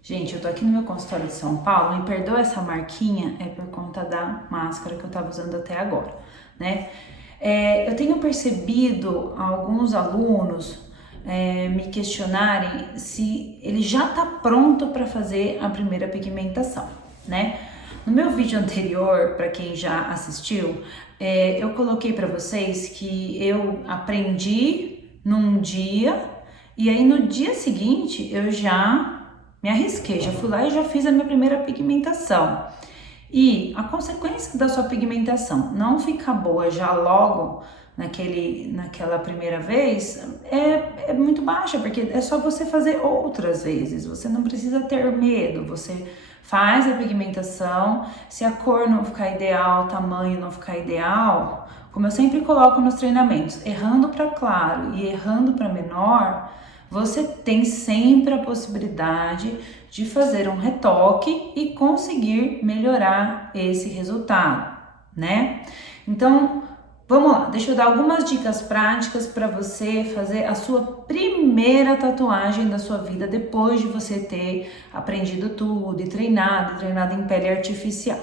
Gente, eu tô aqui no meu consultório de São Paulo, me perdoa essa marquinha, é por conta da máscara que eu tava usando até agora, né? Eu tenho percebido alguns alunos me questionarem se ele já tá pronto para fazer a primeira pigmentação, né? No meu vídeo anterior, para quem já assistiu, eu coloquei para vocês que eu aprendi num dia e aí no dia seguinte eu já me arrisquei, já fui lá e já fiz a minha primeira pigmentação. E a consequência da sua pigmentação não ficar boa já logo naquela primeira vez é muito baixa, porque é só você fazer outras vezes, você não precisa ter medo, você faz a pigmentação, se a cor não ficar ideal, o tamanho não ficar ideal, como eu sempre coloco nos treinamentos, errando para claro e errando para menor, você tem sempre a possibilidade de fazer um retoque e conseguir melhorar esse resultado, né? Então, vamos lá, deixa eu dar algumas dicas práticas para você fazer a sua primeira tatuagem da sua vida depois de você ter aprendido tudo e treinado em pele artificial.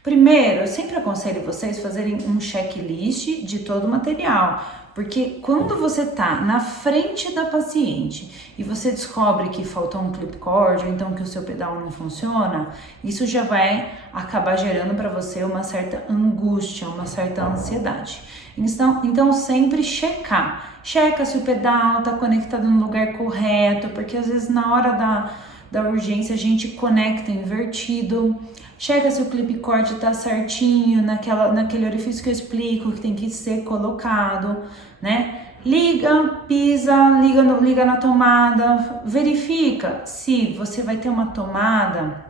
Primeiro, eu sempre aconselho vocês fazerem um checklist de todo o material, porque quando você tá na frente da paciente e você descobre que faltou um clip cord ou então que o seu pedal não funciona, isso já vai acabar gerando para você uma certa angústia, uma certa ansiedade. Então sempre checa se o pedal tá conectado no lugar correto, porque às vezes na hora da urgência a gente conecta invertido. Checa se o clip cord tá certinho naquele orifício que eu explico que tem que ser colocado, né? Liga, pisa, liga na tomada, verifica se você vai ter uma tomada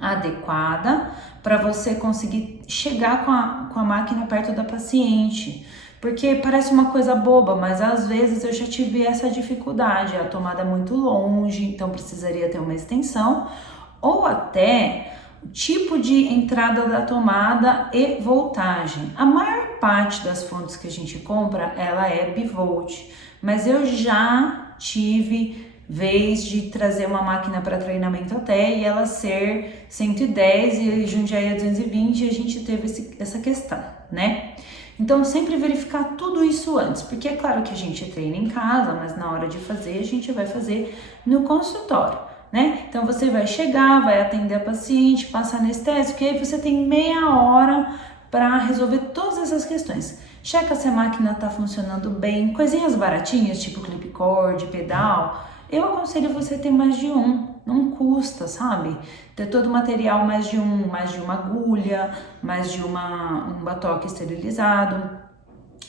adequada para você conseguir chegar com a máquina perto da paciente. Porque parece uma coisa boba, mas às vezes eu já tive essa dificuldade, a tomada é muito longe, então precisaria ter uma extensão, ou até o tipo de entrada da tomada e voltagem. A maior parte das fontes que a gente compra, ela é bivolt, mas eu já tive vez de trazer uma máquina para treinamento até e ela ser 110 e Jundiaí a 220 e a gente teve essa questão, né? Então sempre verificar tudo isso antes, porque é claro que a gente treina em casa, mas na hora de fazer a gente vai fazer no consultório, né? Então você vai chegar, vai atender a paciente, passa anestésico, e aí você tem meia hora para resolver todas essas questões. Checa se a máquina está funcionando bem, coisinhas baratinhas, tipo clip cord, pedal. Eu aconselho você ter mais de um, não custa, sabe? Ter todo o material, mais de uma agulha, mais de um batoque esterilizado.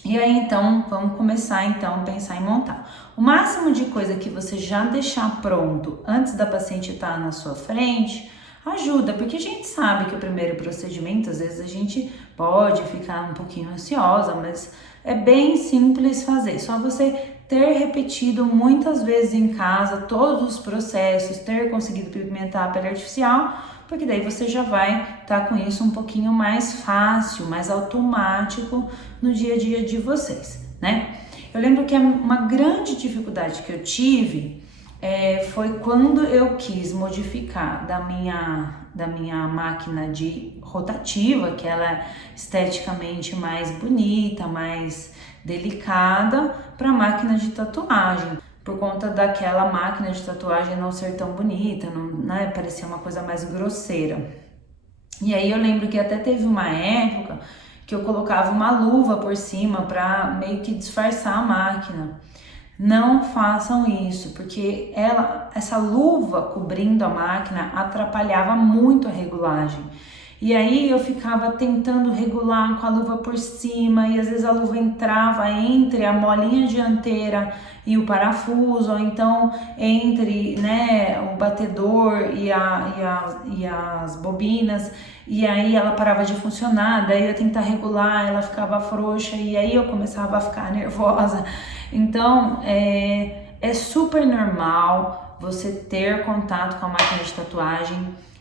E aí então, vamos começar então a pensar em montar. O máximo de coisa que você já deixar pronto antes da paciente estar na sua frente, ajuda, porque a gente sabe que o primeiro procedimento, às vezes a gente pode ficar um pouquinho ansiosa, mas é bem simples fazer, só você ter repetido muitas vezes em casa todos os processos, ter conseguido pigmentar a pele artificial, porque daí você já vai estar com isso um pouquinho mais fácil, mais automático no dia a dia de vocês, né? Eu lembro que uma grande dificuldade que eu tive foi quando eu quis modificar da minha máquina de rotativa, que ela é esteticamente mais bonita, mais delicada, para a máquina de tatuagem, por conta daquela máquina de tatuagem não ser tão bonita, não, né, parecia uma coisa mais grosseira. E aí eu lembro que até teve uma época que eu colocava uma luva por cima para meio que disfarçar a máquina. Não façam isso, porque essa luva cobrindo a máquina atrapalhava muito a regulagem. E aí eu ficava tentando regular com a luva por cima e às vezes a luva entrava entre a molinha dianteira e o parafuso, ou então entre, né, o batedor e as bobinas, e aí ela parava de funcionar, daí eu ia tentar regular, ela ficava frouxa e aí eu começava a ficar nervosa. Então é super normal você ter contato com a máquina de tatuagem.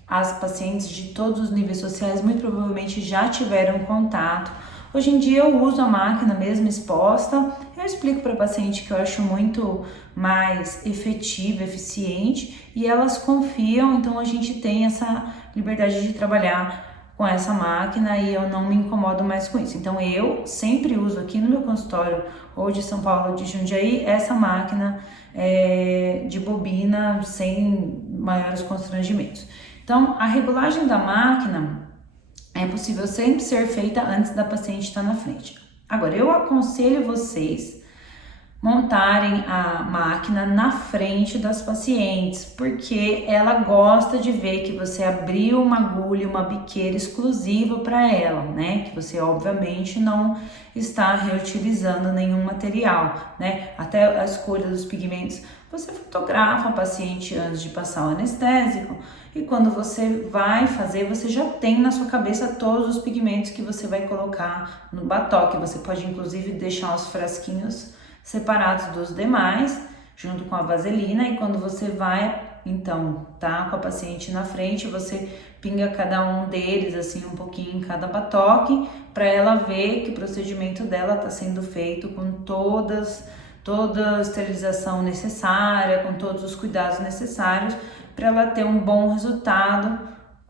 As pacientes de todos os níveis sociais muito provavelmente já tiveram contato. Hoje em dia eu uso a máquina mesmo exposta. Eu explico para a paciente que eu acho muito mais efetiva, eficiente, e elas confiam, então a gente tem essa liberdade de trabalhar com essa máquina e eu não me incomodo mais com isso. Então eu sempre uso aqui no meu consultório, ou de São Paulo ou de Jundiaí, essa máquina de bobina sem maiores constrangimentos. Então a regulagem da máquina é possível sempre ser feita antes da paciente estar na frente. Agora, eu aconselho vocês montarem a máquina na frente das pacientes, porque ela gosta de ver que você abriu uma agulha, uma biqueira exclusiva para ela, né? Que você obviamente não está reutilizando nenhum material, né? Até a escolha dos pigmentos, você fotografa a paciente antes de passar o anestésico e quando você vai fazer, você já tem na sua cabeça todos os pigmentos que você vai colocar no batoque. Você pode inclusive deixar os frasquinhos separados dos demais, junto com a vaselina, e quando você vai, então, tá com a paciente na frente, você pinga cada um deles, assim, um pouquinho em cada batoque, para ela ver que o procedimento dela está sendo feito com toda a esterilização necessária, com todos os cuidados necessários, para ela ter um bom resultado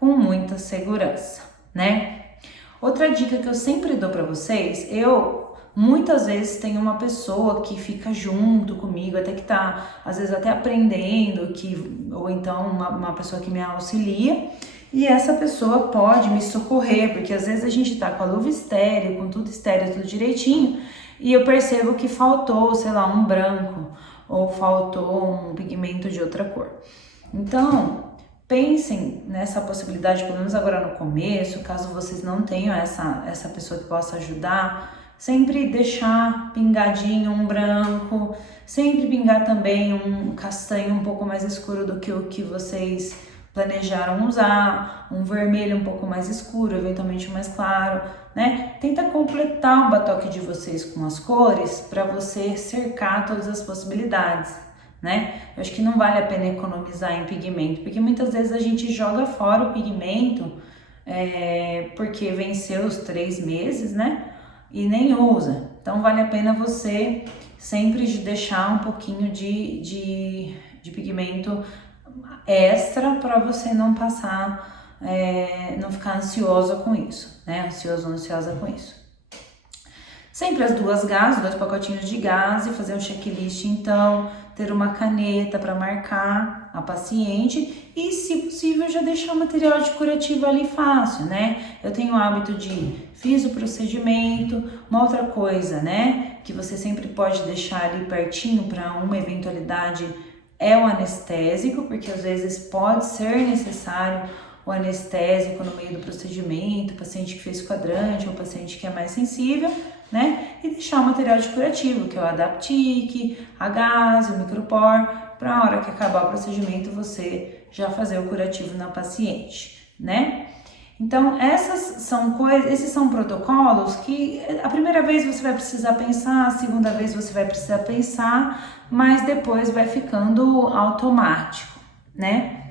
com muita segurança, né? Outra dica que eu sempre dou para vocês, muitas vezes tem uma pessoa que fica junto comigo, até que tá, às vezes até aprendendo, ou então uma pessoa que me auxilia, e essa pessoa pode me socorrer, porque às vezes a gente tá com a luva estéril, com tudo estéril, tudo direitinho, e eu percebo que faltou, sei lá, um branco, ou faltou um pigmento de outra cor. Então, pensem nessa possibilidade, pelo menos agora no começo, caso vocês não tenham essa pessoa que possa ajudar, sempre deixar pingadinho um branco, sempre pingar também um castanho um pouco mais escuro do que o que vocês planejaram usar, um vermelho um pouco mais escuro, eventualmente mais claro, né? Tenta completar o batoque de vocês com as cores para você cercar todas as possibilidades, né? Eu acho que não vale a pena economizar em pigmento, porque muitas vezes a gente joga fora o pigmento porque venceu os 3 meses, né? E nem usa. Então vale a pena você sempre deixar um pouquinho de pigmento extra para você não passar, não ficar ansiosa com isso, né? Ansiosa com isso. Sempre as 2 gases, 2 pacotinhos de gás e fazer um checklist, então, ter uma caneta para marcar a paciente e, se possível, já deixar o material de curativo ali fácil, né? Eu tenho o hábito fiz o procedimento, uma outra coisa, né, que você sempre pode deixar ali pertinho para uma eventualidade é o anestésico, porque às vezes pode ser necessário o anestésico no meio do procedimento, o paciente que fez quadrante ou o paciente que é mais sensível, né? E deixar o material de curativo, que é o Adaptic, a gás, o Micropor, para a hora que acabar o procedimento você já fazer o curativo na paciente, né? Então, esses são protocolos que a primeira vez você vai precisar pensar, a segunda vez você vai precisar pensar, mas depois vai ficando automático, né?